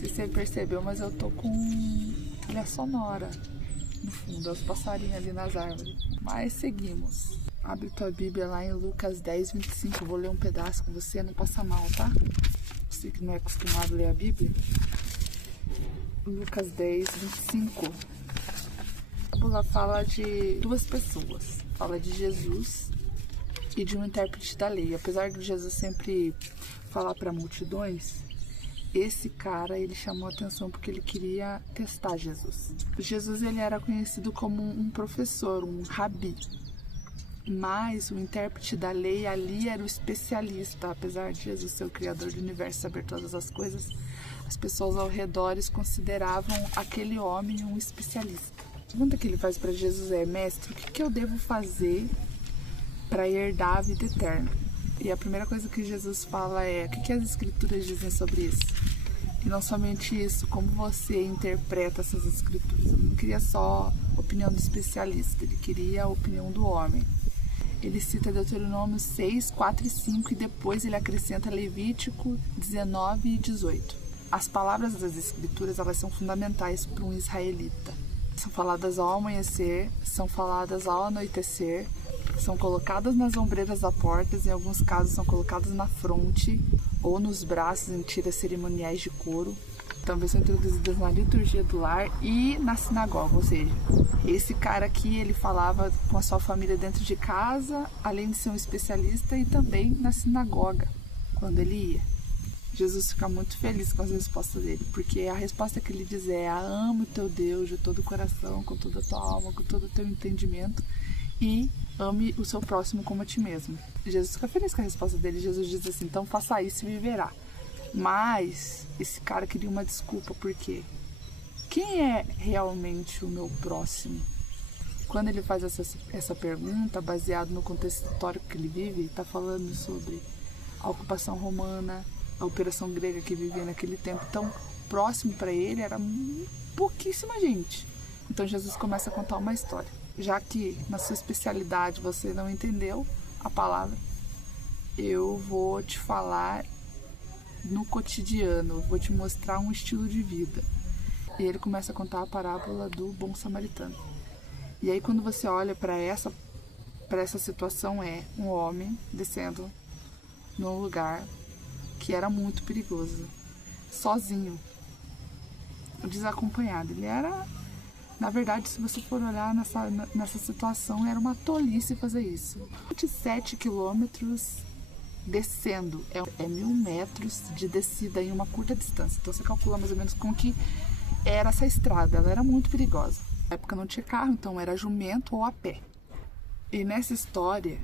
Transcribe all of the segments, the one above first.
sei se você percebeu, mas eu tô com trilha sonora no fundo, os passarinhos ali nas árvores. Mas seguimos. Abre tua Bíblia lá em Lucas 10, 25. Eu vou ler um pedaço com você, não passa mal, tá? Você que não é acostumado a ler a Bíblia. Lucas 10, 25. A Bíblia fala de duas pessoas. Fala de Jesus e de um intérprete da lei. Apesar de Jesus sempre falar para multidões, esse cara, ele chamou a atenção porque ele queria testar Jesus. Jesus, ele era conhecido como um professor, um rabi. Mas o intérprete da lei ali era o especialista. Apesar de Jesus ser o criador do universo, saber todas as coisas, as pessoas ao redor consideravam aquele homem um especialista. A pergunta que ele faz para Jesus é: mestre, o que eu devo fazer para herdar a vida eterna? E a primeira coisa que Jesus fala é: o que as escrituras dizem sobre isso? E não somente isso, como você interpreta essas escrituras. Ele não queria só a opinião do especialista, ele queria a opinião do homem. Ele cita Deuteronômio 6, 4 e 5 e depois ele acrescenta Levítico 19 e 18. As palavras das escrituras, elas são fundamentais para um israelita. São faladas ao amanhecer, são faladas ao anoitecer, são colocadas nas ombreiras da porta, em alguns casos são colocadas na fronte ou nos braços em tiras cerimoniais de couro. Também são introduzidas na liturgia do lar e na sinagoga, ou seja, esse cara aqui, ele falava com a sua família dentro de casa, além de ser um especialista, e também na sinagoga, quando ele ia. Jesus fica muito feliz com as respostas dele, porque a resposta que ele diz é: ame o teu Deus de todo o coração, com toda a tua alma, com todo o teu entendimento, e ame o seu próximo como a ti mesmo. Jesus fica feliz com a resposta dele. Jesus diz assim: então faça isso e viverá. Mas esse cara queria uma desculpa, porque quem é realmente o meu próximo? Quando ele faz essa pergunta, baseado no contexto histórico que ele vive, está falando sobre a ocupação romana, a operação grega que vivia naquele tempo. Então, próximo para ele era pouquíssima gente. Então Jesus começa a contar uma história. Já que na sua especialidade você não entendeu a palavra, eu vou te falar no cotidiano, vou te mostrar um estilo de vida. E ele começa a contar a parábola do bom samaritano. E aí quando você olha para essa situação, é um homem descendo num lugar que era muito perigoso, sozinho, desacompanhado. Ele era, na verdade, se você for olhar nessa situação, era uma tolice fazer isso. 27 quilômetros descendo, é 1.000 metros de descida em uma curta distância. Então você calcula mais ou menos como que era essa estrada. Ela era muito perigosa. Na época não tinha carro, então era jumento ou a pé. E nessa história,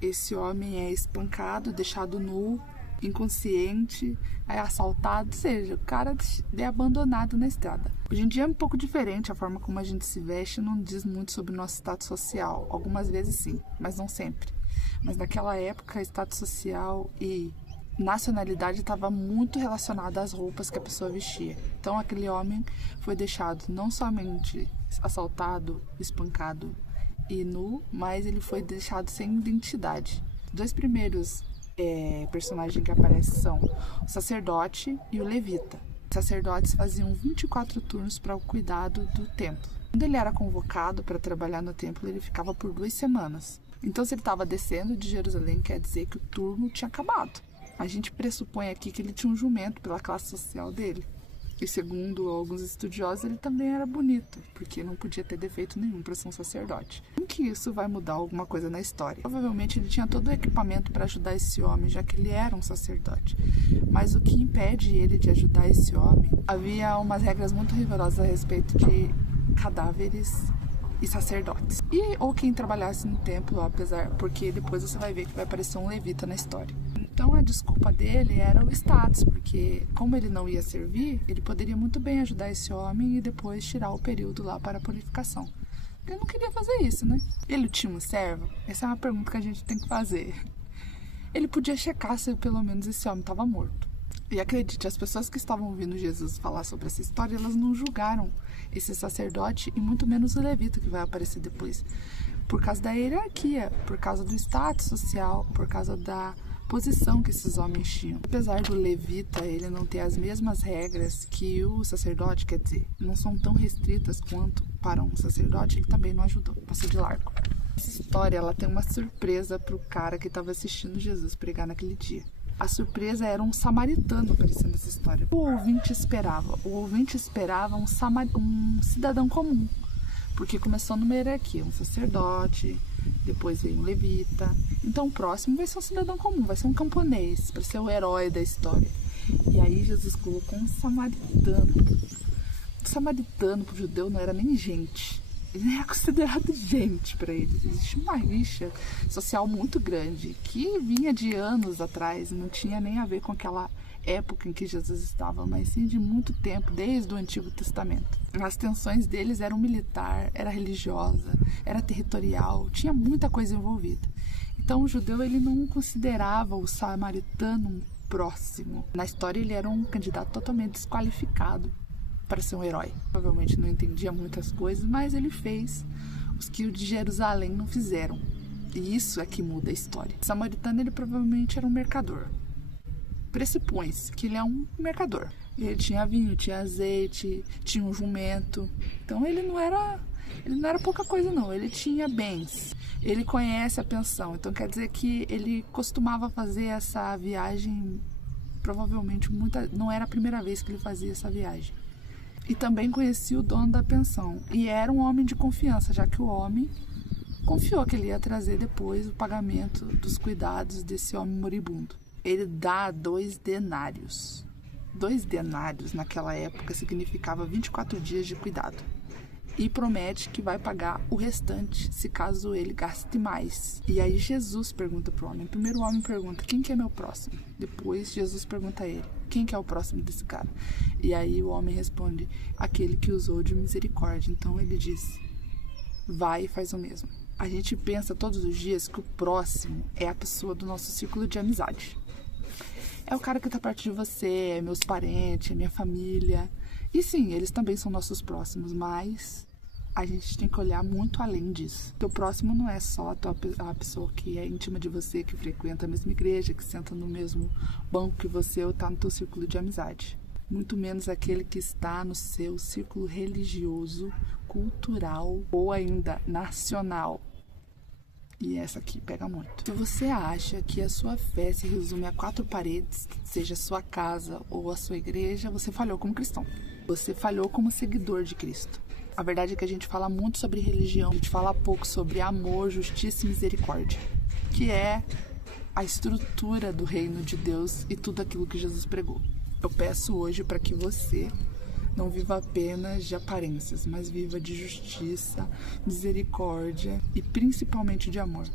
esse homem é espancado, deixado nu, inconsciente, é assaltado, ou seja, o cara é abandonado na estrada. Hoje em dia é um pouco diferente, a forma como a gente se veste não diz muito sobre o nosso status social. Algumas vezes sim, mas não sempre. Mas naquela época, status social e nacionalidade estava muito relacionada às roupas que a pessoa vestia. Então aquele homem foi deixado não somente assaltado, espancado e nu, mas ele foi deixado sem identidade. Os dois primeiros personagens que aparecem são o sacerdote e o levita. Os sacerdotes faziam 24 turnos para o cuidado do templo. Quando ele era convocado para trabalhar no templo, ele ficava por 2 semanas. Então, se ele estava descendo de Jerusalém, quer dizer que o turno tinha acabado. A gente pressupõe aqui que ele tinha um jumento pela classe social dele. E segundo alguns estudiosos, ele também era bonito, porque não podia ter defeito nenhum para ser um sacerdote. Como que isso vai mudar alguma coisa na história? Provavelmente ele tinha todo o equipamento para ajudar esse homem, já que ele era um sacerdote. Mas o que impede ele de ajudar esse homem? Havia umas regras muito rigorosas a respeito de cadáveres e sacerdotes. Ou quem trabalhasse no templo, porque depois você vai ver que vai aparecer um levita na história. Então a desculpa dele era o status, porque como ele não ia servir, ele poderia muito bem ajudar esse homem e depois tirar o período lá para a purificação. Ele não queria fazer isso, né? Ele tinha um servo? Essa é uma pergunta que a gente tem que fazer. Ele podia checar se pelo menos esse homem estava morto. E acredite, as pessoas que estavam ouvindo Jesus falar sobre essa história, elas não julgaram esse sacerdote e muito menos o levita que vai aparecer depois. Por causa da hierarquia, por causa do status social, por causa da posição que esses homens tinham. Apesar do levita ele não ter as mesmas regras que o sacerdote, quer dizer, não são tão restritas quanto para um sacerdote, ele também não ajudou, passou de largo. Essa história ela tem uma surpresa para o cara que estava assistindo Jesus pregar naquele dia. A surpresa era um samaritano aparecendo nessa história. O ouvinte esperava um cidadão comum, porque começou numa hierarquia, um sacerdote, depois veio um levita. Então o próximo vai ser um cidadão comum, vai ser um camponês, para ser o herói da história. E aí Jesus colocou um samaritano. O samaritano para o judeu não era nem gente. Ele nem é considerado gente para eles. Existe uma rixa social muito grande que vinha de anos atrás, não tinha nem a ver com aquela época em que Jesus estava, mas sim de muito tempo, desde o Antigo Testamento. As tensões deles eram militar, era religiosa, era territorial, tinha muita coisa envolvida. Então o judeu ele não considerava o samaritano um próximo. Na história ele era um candidato totalmente desqualificado para ser um herói. Provavelmente não entendia muitas coisas, mas ele fez os que o de Jerusalém não fizeram. E isso é que muda a história. O samaritano, ele provavelmente era um mercador. Pressupõe-se que ele é um mercador. Ele tinha vinho, tinha azeite, tinha um jumento. Então ele não era pouca coisa não, ele tinha bens. Ele conhece a pensão, então quer dizer que ele costumava fazer essa viagem, provavelmente não era a primeira vez que ele fazia essa viagem. E também conhecia o dono da pensão. E era um homem de confiança, já que o homem confiou que ele ia trazer depois o pagamento dos cuidados desse homem moribundo. Ele dá 2 denários. 2 denários naquela época significava 24 dias de cuidado. E promete que vai pagar o restante se caso ele gaste mais. E aí Jesus pergunta para o homem. Primeiro o homem pergunta, quem que é meu próximo? Depois Jesus pergunta a ele, quem que é o próximo desse cara? E aí o homem responde, aquele que usou de misericórdia. Então ele diz, vai e faz o mesmo. A gente pensa todos os dias que o próximo é a pessoa do nosso círculo de amizade. É o cara que está perto de você, é meus parentes, é minha família. E sim, eles também são nossos próximos, mas a gente tem que olhar muito além disso. Teu próximo não é só a pessoa que é íntima de você, que frequenta a mesma igreja, que senta no mesmo banco que você ou está no teu círculo de amizade. Muito menos aquele que está no seu círculo religioso, cultural ou ainda nacional. E essa aqui pega muito. Se você acha que a sua fé se resume a 4 paredes, seja a sua casa ou a sua igreja, você falhou como cristão. Você falhou como seguidor de Cristo. A verdade é que a gente fala muito sobre religião, a gente fala pouco sobre amor, justiça e misericórdia, que é a estrutura do reino de Deus e tudo aquilo que Jesus pregou. Eu peço hoje para que você não viva apenas de aparências, mas viva de justiça, misericórdia e principalmente de amor.